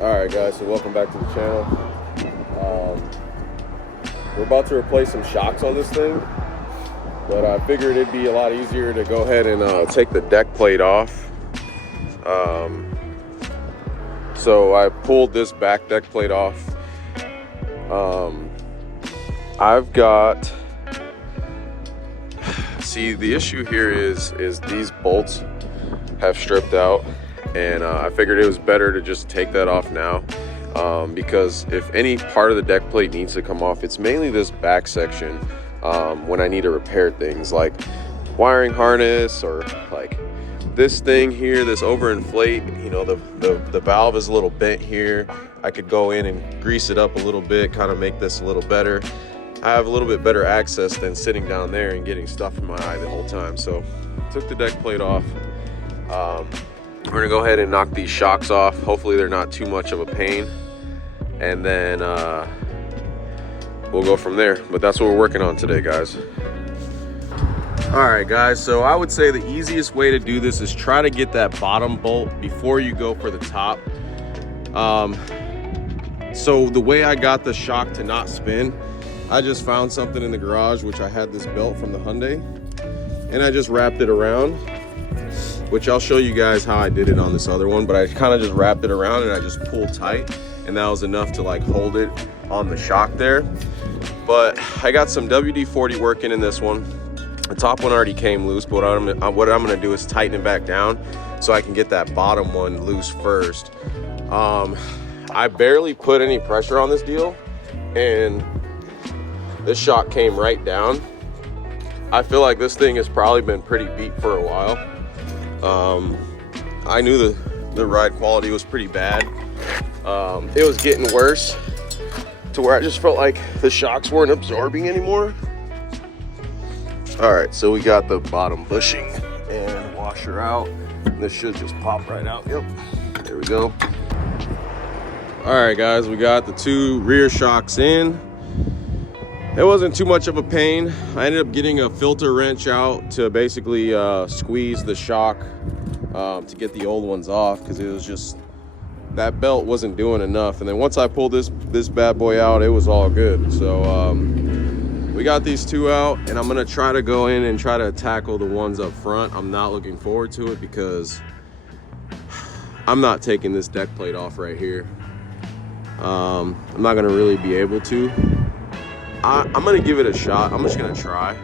Alright guys, so welcome back to the channel. We're about to replace some shocks on this thing, but I figured it'd be a lot easier to go ahead and take the deck plate off. So I pulled this back deck plate off. I've got, see, the issue here is these bolts have stripped out, and I figured it was better to just take that off now, because if any part of the deck plate needs to come off, it's mainly this back section when I need to repair things like wiring harness, or like this thing here, this overinflate, you know, the valve is a little bent here. I could go in and grease it up a little bit, kind of make this a little better. I have a little bit better access than sitting down there and getting stuff in my eye the whole time. So took the deck plate off. We're gonna go ahead and knock these shocks off. Hopefully they're not too much of a pain, and then we'll go from there. But that's what we're working on today, guys. All right guys, so I would say the easiest way to do this is try to get that bottom bolt before you go for the top. So the way I got the shock to not spin, I just found something in the garage, which I had this belt from the Hyundai, and I just wrapped it around, which I'll show you guys how I did it on this other one, but I kind of just wrapped it around and I just pulled tight, and that was enough to like hold it on the shock there. But I got some WD-40 working in this one. The top one already came loose, but what I'm gonna do is tighten it back down so I can get that bottom one loose first. I barely put any pressure on this deal, and this shock came right down. I feel like this thing has probably been pretty beat for a while. I knew the ride quality was pretty bad. It was getting worse to where I just felt like the shocks weren't absorbing anymore. All right, so we got the bottom bushing and washer out. This should just pop right out. Yep, there we go. All right guys, we got the two rear shocks in. It wasn't too much of a pain. I ended up getting a filter wrench out to basically squeeze the shock to get the old ones off, because it was just, that belt wasn't doing enough. And then once I pulled this bad boy out, it was all good. So we got these two out, and I'm gonna try to go in and try to tackle the ones up front. I'm not looking forward to it because I'm not taking this deck plate off right here. I'm not gonna really be able to. I'm gonna give it a shot. I'm just gonna try,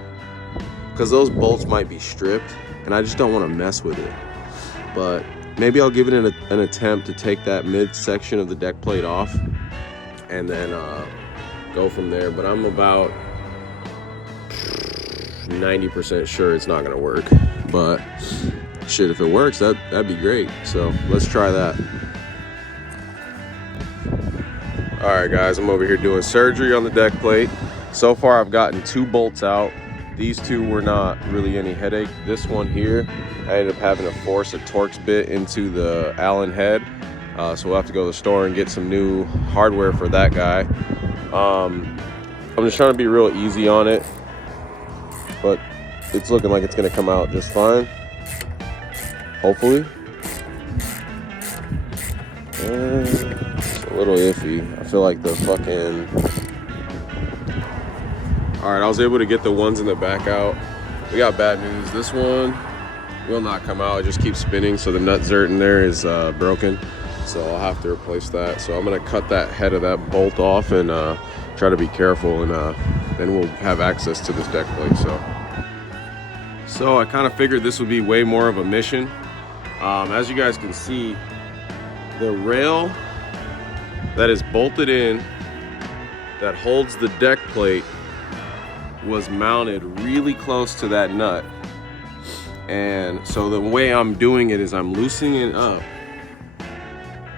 because those bolts might be stripped and I just don't want to mess with it. But maybe I'll give it an attempt to take that mid section of the deck plate off and then go from there. But I'm about 90% sure it's not gonna work. But shit, if it works, that'd be great. So let's try that. All right guys, I'm over here doing surgery on the deck plate. So far I've gotten two bolts out. These two were not really any headache. This one here, I ended up having to force a Torx bit into the Allen head. So we'll have to go to the store and get some new hardware for that guy. I'm just trying to be real easy on it, but it's looking like it's gonna come out just fine, hopefully. It's a little iffy. I feel like the fucking... All right, I was able to get the ones in the back out. We got bad news. This one will not come out. It just keeps spinning, so the nut zert in there is broken. So I'll have to replace that. So I'm gonna cut that head of that bolt off and try to be careful, and then we'll have access to this deck plate. So I kind of figured this would be way more of a mission. As you guys can see, the rail that is bolted in that holds the deck plate was mounted really close to that nut. And so the way I'm doing it is I'm loosening it up.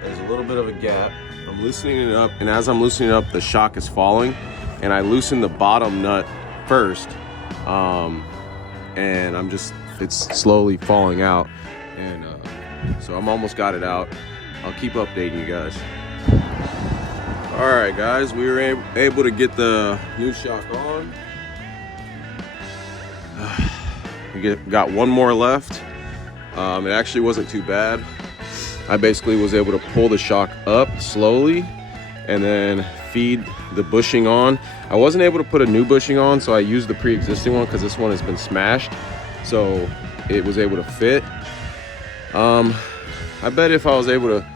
There's a little bit of a gap. I'm loosening it up, and as I'm loosening it up, the shock is falling, and I loosen the bottom nut first, and it's slowly falling out, and so I'm almost got it out. I'll keep updating you guys. All right guys, we were able to get the new shock on. We got one more left. It actually wasn't too bad. I basically was able to pull the shock up slowly and then feed the bushing on. I wasn't able to put a new bushing on, so I used the pre-existing one because this one has been smashed, so it was able to fit. I bet if I was able to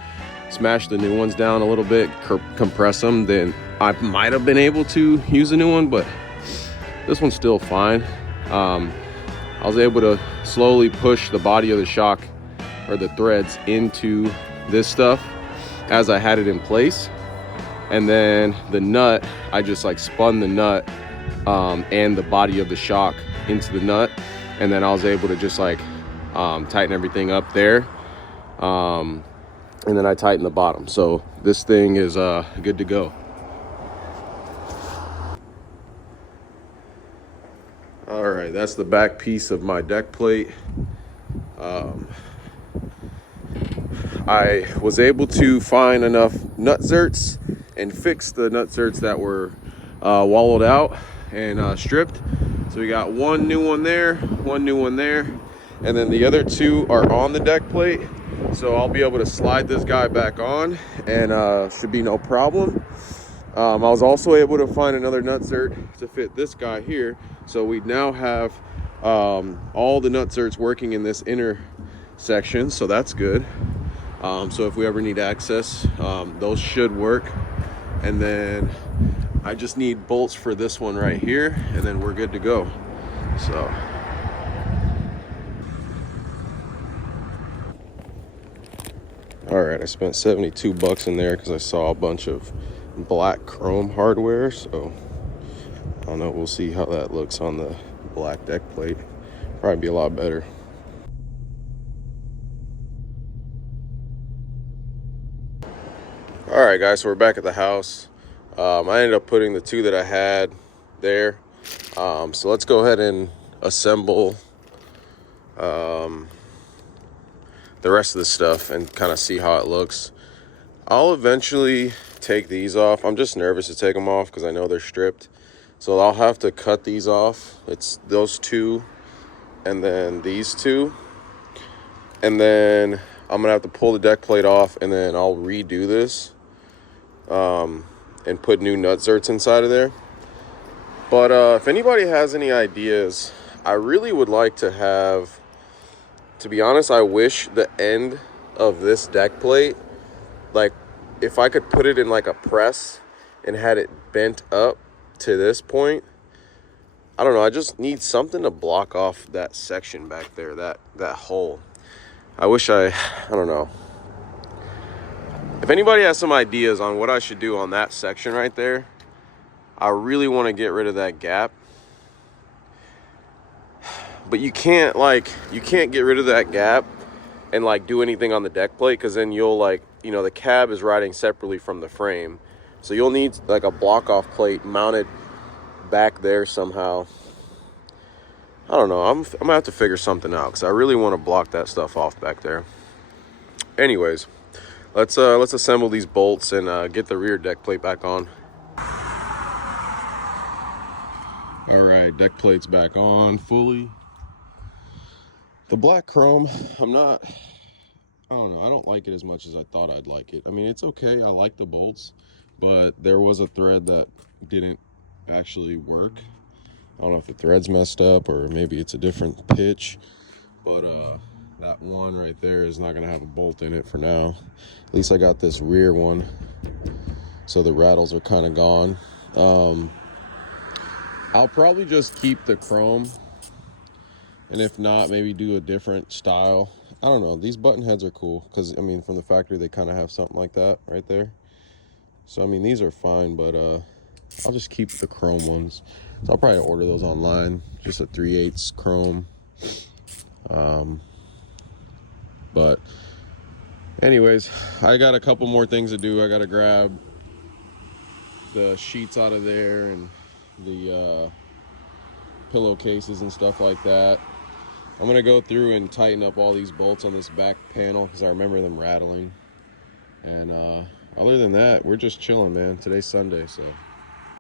smash the new ones down a little bit, compress them, then I might have been able to use a new one, but this one's still fine. I was able to slowly push the body of the shock, or the threads, into this stuff as I had it in place. And then the nut, I just like spun the nut and the body of the shock into the nut, and then I was able to just like tighten everything up there, and then I tightened the bottom. So this thing is good to go. All right, that's the back piece of my deck plate. I was able to find enough nut zerts and fix the nut zerts that were wallowed out and stripped. So we got one new one there, one new one there, and then the other two are on the deck plate. So I'll be able to slide this guy back on, and should be no problem. I was also able to find another nut zert to fit this guy here. So we now have all the nut zerts working in this inner section, so that's good. So if we ever need access, those should work. And then I just need bolts for this one right here, and then we're good to go. So all right, I spent 72 bucks in there because I saw a bunch of black chrome hardware. So I don't know, we'll see how that looks on the black deck plate. Probably be a lot better. All right, guys, so we're back at the house. I ended up putting the two that I had there. So let's go ahead and assemble the rest of the stuff and kind of see how it looks. I'll eventually take these off. I'm just nervous to take them off because I know they're stripped. So I'll have to cut these off. It's those two and then these two. And then I'm gonna have to pull the deck plate off, and then I'll redo this and put new nut zerts inside of there. But if anybody has any ideas, I really would like to have, to be honest, I wish the end of this deck plate, like if I could put it in like a press and had it bent up to this point. I don't know, I just need something to block off that section back there, that hole. I wish I don't know. If anybody has some ideas on what I should do on that section right there, I really want to get rid of that gap. But you can't get rid of that gap and like do anything on the deck plate, because then you'll like, you know, the cab is riding separately from the frame. So you'll need like a block off plate mounted back there somehow. I don't know. I'm gonna have to figure something out because I really want to block that stuff off back there. Anyways, let's assemble these bolts and get the rear deck plate back on. All right, deck plate's back on fully. The black chrome, I don't know, I don't like it as much as I thought I'd like it. I mean, it's okay, I like the bolts, but there was a thread that didn't actually work. I don't know if the thread's messed up or maybe it's a different pitch, but that one right there is not gonna have a bolt in it for now. At least I got this rear one, so the rattles are kind of gone. I'll probably just keep the chrome, and if not, maybe do a different style. I don't know, these button heads are cool because, I mean, from the factory they kind of have something like that right there. So I mean, these are fine, but I'll just keep the chrome ones. So I'll probably order those online, just a 3/8 chrome. But anyways, I got a couple more things to do. I got to grab the sheets out of there and the pillowcases and stuff like that. I'm gonna go through and tighten up all these bolts on this back panel because I remember them rattling. And other than that, we're just chilling, man. Today's Sunday, so